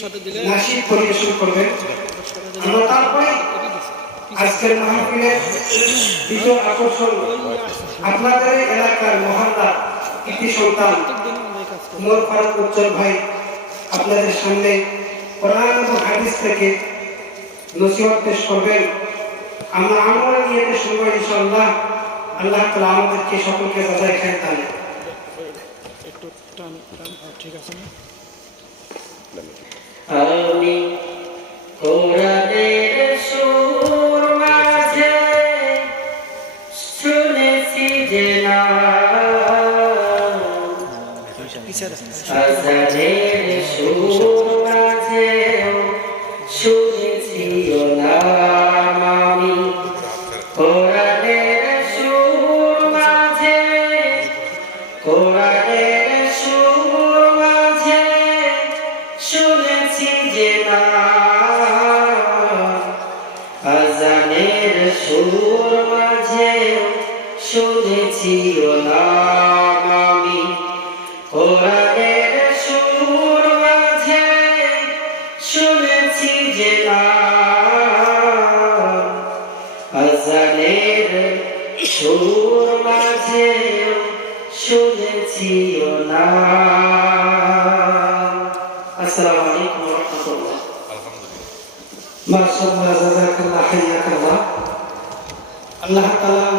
নাশিদ পরিবেশন করবেন। আমরা তারপরে আজকের মাহফিলের দ্বিতীয় আকর্ষণ আপনাদের এলাকার মহল্লা কৃতি সন্তান উমর ফারুক উজ্জ্বল ভাই আপনাদের সামনে কোরআন এবং হাদিস থেকে নসিহত পেশ করবেন। আমরা আমল নিয়ে শুনবো ইনশাআল্লাহ। আল্লাহ তাআলা আমাদেরকে সকলকে জাযায়ে খায়ের দান। একটু টান ঠিক আছে না? আমি কোরআনের সুর মাঝে শুনেছি যে আজানের সুর মাঝে শুনেছি নাম আমি কোরআনের সুর মাঝে কোরআনের সুর মাঝে শুনেছি যে আজানের সুর মাঝে শুনেছি নাম আমি কোরআনের সুর মাঝে শুনেছি যে আজানের সুর মাঝে শুনেছি নাম। আসসালামু আলাইকুম ওয়া রাহমাতুল্লাহ। মাশাআল্লাহ, জাযাকাল্লাহ, হাইয়াকাল্লাহ। আল্লাহ তাআলা